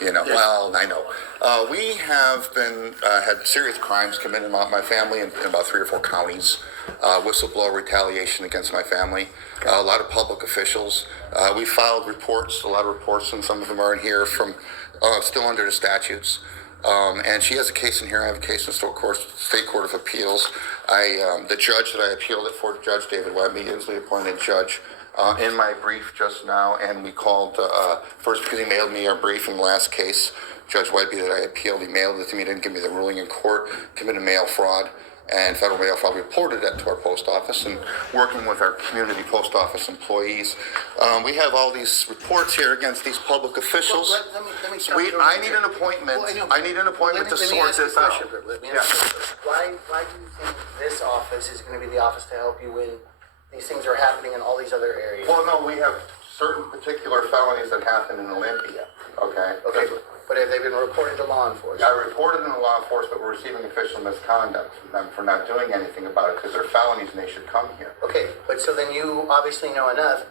You know, well, I know. We have been had serious crimes committed in my family in about 3 or 4 counties. Whistleblower retaliation against my family. A lot of public officials. We filed reports, a lot of reports, and some of them are in here from still under the statutes. And she has a case in here. I have a case in the State Court of Appeals. The judge that I appealed it for, Judge David Webby, inslee appointed judge. In my brief just now, and we called first because he mailed me a brief in the last case, Judge Webby, that I appealed. He mailed it to me, didn't give me the ruling in court, committed mail fraud, and federal mail fraud. We reported that to our post office, and working with our community post office employees. We have all these reports here against these public officials. Well, let me stop you I need an appointment. Well, I need an appointment to sort this out. Let me ask you a question. Why do you think this office is going to be the office to help you when these things are happening in all these other areas? Well, no, we have certain particular felonies that happen in Olympia. Okay. But have they been reported to law enforcement? I reported them to law enforcement. We're receiving official misconduct from them for not doing anything about it because they're felonies and they should come here. Okay, but so then you obviously know enough.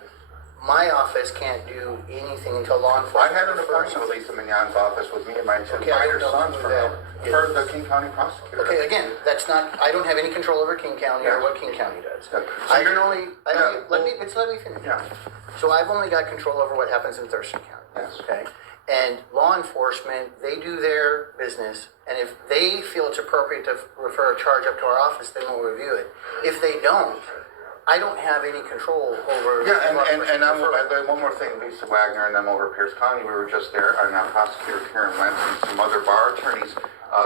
My office can't do anything until law enforcement. I had an appointment with Lisa Mignon's office with me and my 2 minor sons for the King County Prosecutor. Okay, again, that's not. I don't have any control over King County or what King County does. So let me finish. Yeah. So I've only got control over what happens in Thurston County. Yes. Okay. And law enforcement, they do their business, and if they feel it's appropriate to refer a charge up to our office, then we'll review it. If they don't, I don't have any control over. Yeah, and one more thing, Lisa Wagner and them over Pierce County, we were just there, and now Prosecutor Karen Lentz and some other bar attorneys,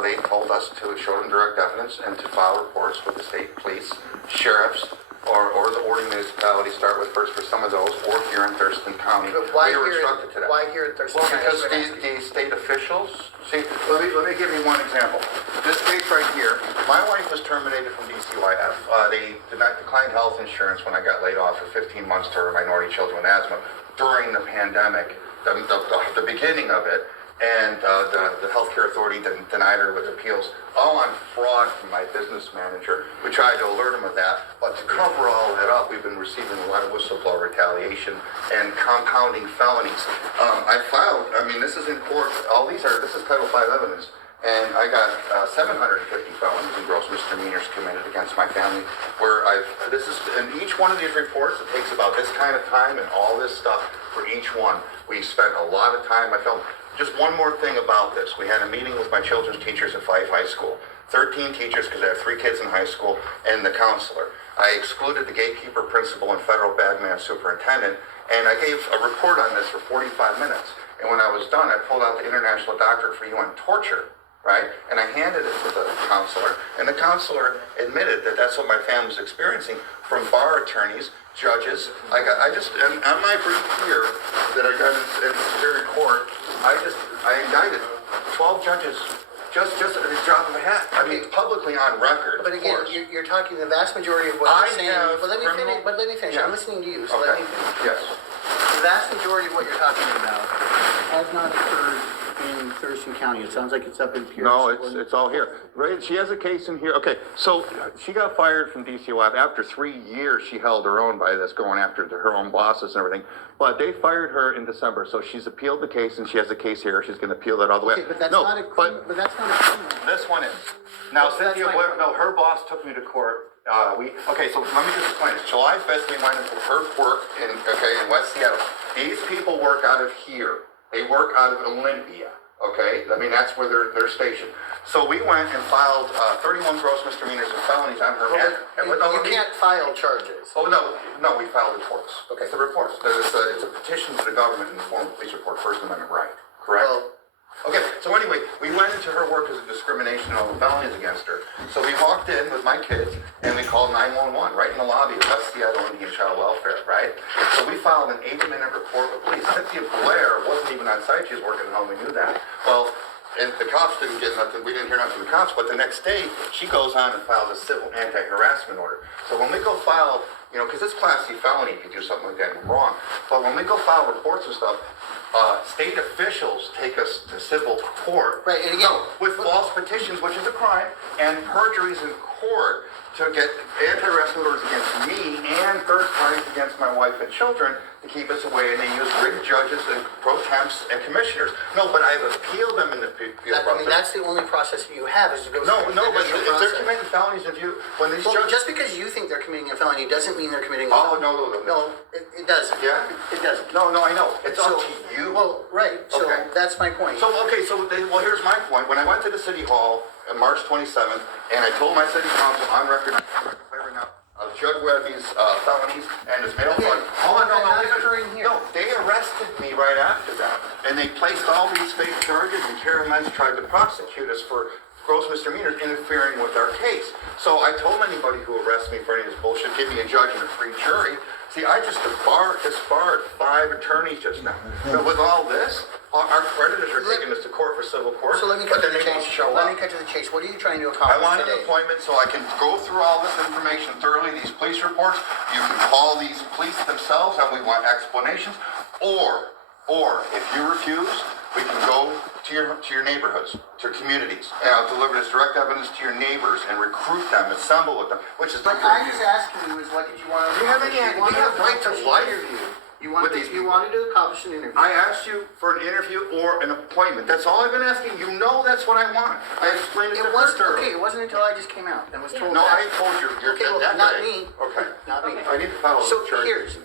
they told us to show them direct evidence and to file reports with the state police, sheriffs, or the ordering municipality start with first for some of those, or here in Thurston County. But why we were instructed to that. Why here in Thurston County? Well, because the state officials, see, let me give you one example. This case right here, my wife was terminated from DCYF. They declined health insurance when I got laid off for 15 months to her minority children with asthma during the pandemic, the beginning of it. And the healthcare authority denied her with appeals, all on fraud from my business manager. We tried to alert him of that, but to cover all that up, we've been receiving a lot of whistleblower retaliation and compounding felonies. This is in court. This is Title V evidence. And I got 750 felonies and gross misdemeanors committed against my family. In each one of these reports, it takes about this kind of time and all this stuff for each one. We spent a lot of time. Just one more thing about this. We had a meeting with my children's teachers at Fife High School. 13 teachers, because I have 3 kids in high school, and the counselor. I excluded the gatekeeper, principal, and federal bagman superintendent, and I gave a report on this for 45 minutes. And when I was done, I pulled out the International Doctorate for UN Torture, right? And I handed it to the counselor, and the counselor admitted that that's what my family was experiencing from bar attorneys, judges. On my brief here that I got in Superior Court, I indicted 12 judges just at the drop of a hat. Publicly on record. But again, you're talking the vast majority of what you're saying. But let me finish. Yeah. I'm listening to you, so let me finish. Yes. The vast majority of what you're talking about has not occurred in Thurston County. It sounds like it's up in Pierce. No, it's all here. Right? She has a case in here. Okay, so she got fired from DCOF. After 3 years, she held her own by this, going after her own bosses and everything. But they fired her in December, so she's appealed the case, and she has a case here. She's going to appeal that all the way. Okay, but that's not a criminal. This one is. Now, Cynthia Blair, her boss took me to court. So let me just explain this. July 5th, we went into her work in West Seattle. These people work out of here. They work out of Olympia. Okay, that's where they're stationed. So we went and filed 31 gross misdemeanors and felonies on her. You can't file charges. Oh no, we filed reports. Okay, it's a report. It's a petition to the government in the form of a police report, First Amendment right. Correct. Okay, so anyway, we went into her work as a discrimination and all the felonies against her. So we walked in with my kids and we called 911 right in the lobby of West Seattle Indian Child Welfare, right? So we filed an 80-minute report with police. Cynthia Blair wasn't even on site. She was working at home. We knew that. Well, and the cops didn't get nothing. We didn't hear nothing from the cops. But the next day, she goes on and files a civil anti-harassment order. So when we go file, because it's Class C felony if you do something like that wrong. But when we go file reports and stuff, state officials take us to civil court. Right, and again, with false petitions, which is a crime, and perjuries in court to get anti-harassment orders against me and third parties against my wife and children. to keep us away, and they use rigged judges and pro temps and commissioners. No, but I've appealed them in the appeal I mean, process. that's the only process you have is to go No, through no, the but judicial if they're process. committing felonies, if you, when these Well, judges. just because you think they're committing a felony doesn't mean they're committing a Oh, felony. no. No, it doesn't. Yeah? It doesn't. No, I know. It's up So, to you. well, right, so Okay. that's my point. So, okay, well, here's my point. When I went to the city hall on March 27th, and I told my city council on record, clearing up Judge Webby's felonies and his mail fraud. Oh, no, Not listen. occurring here. No, they arrested me right after that. And they placed all these fake charges, and Karen Lenz tried to prosecute us for gross misdemeanors interfering with our case. So I told anybody who arrests me for any of this bullshit, give me a judge and a free jury. See, I just disbarred 5 attorneys just now. But with all this, our creditors are taking us to court for civil court. So let me but cut to then the they won't chase. show Let up. me cut to the chase. What are you trying to I accomplish want an today? appointment so I can go through all this information thoroughly, these police reports. You can call these police themselves and we want explanations. Or if you refuse, we can go to your neighborhoods, to your communities, and I'll deliver this direct evidence to your neighbors and recruit them, assemble with them, which is But I'm just asking you is what did you want to You have accomplish? any- You wanted you have right to accomplish an life interview. You with wanted, these you people. wanted to accomplish an interview. I asked you for an interview or an appointment. That's all I've been asking. You know that's what I want. I explained it to It wasn't, her. okay, it wasn't until I just came out and was told No, that. I told you. You're Okay, well, that not day. me. Okay. Not me. I need to follow So the church. here's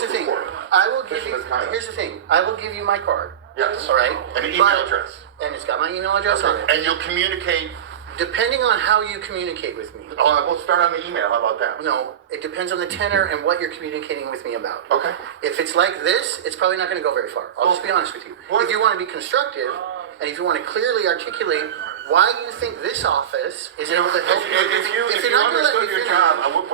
the thing. I will give you, here's the thing. I will give you my card. Yes. All right? And an email But- address. And it's got my email address on it. And you'll communicate. Depending on how you communicate with me. Oh, we'll start on the email. How about that? No, it depends on the tenor and what you're communicating with me about. Okay. If it's like this, it's probably not going to go very far. I'll just be honest with you. What? If you want to be constructive, and if you want to clearly articulate why you think this office is able to help you, If they're you not gonna let understood me your finish- job,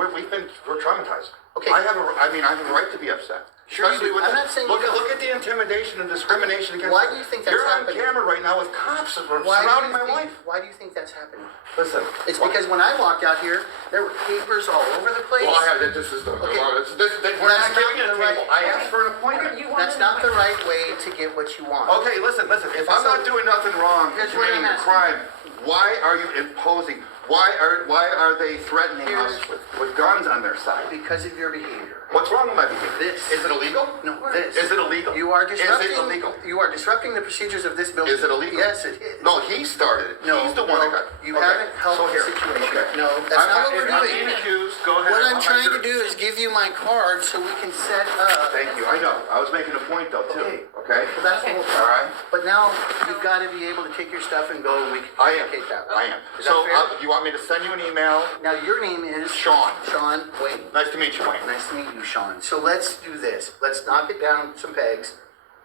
we're traumatized. Okay. I have a right to be upset. Sure you Especially do. with I'm the- not saying you look don't. at the intimidation and discrimination against. Why do you think that's You're happening? on camera right now with cops that are Why do surrounding you my think- wife. Why do you think that's happening? Listen. It's because when I walked out here, there were papers all over the place. Well, I have this is the Okay. we're That's not giving you not a the table. right- I asked for an appointment. That's not the right way to get what you want. Okay, listen. If I'm not doing nothing wrong, Here's what committing I'm a asking. crime, why are you imposing? Why are they threatening us with guns on their side? Because of your behavior. What's wrong with my behavior? This. Is it illegal? No, this. Is it illegal? You are Is disrupting. it illegal? You are disrupting the procedures of this building. Is it illegal? Yes, it is. No, he started it. No, He's the one no, that got. you Okay. haven't helped So the here. situation. Okay. No, that's not what we're I'm doing. being accused. Go ahead. What I'm I'll trying to answer. do is give you my card so we can set up. Thank you. I know. I was making a point though too. Okay. So that's the whole All point. right. But now you've got to be able to take your stuff and go and we can I am. communicate that. I am. Is So that fair? you want me to send you an email? Now your name is Sean. Sean Wayne. Nice to meet you, Wayne. Nice to meet you, Sean. So let's do this. Let's knock it down some pegs.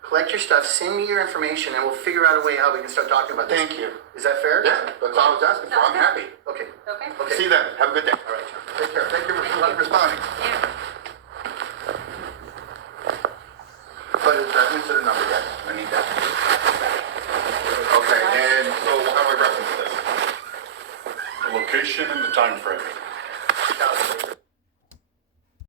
Collect your stuff. Send me your information, and we'll figure out a way how we can start talking about this. Thank you. Is that fair? Yeah, that's all I was asking for. I'm happy. Okay. Okay. Okay. See you then. Have a good day. All right, Sean. Take care. Thank you for responding. Yeah. But that means the number, yes. I need that. Okay, and so how do I reference this? The location and the time frame.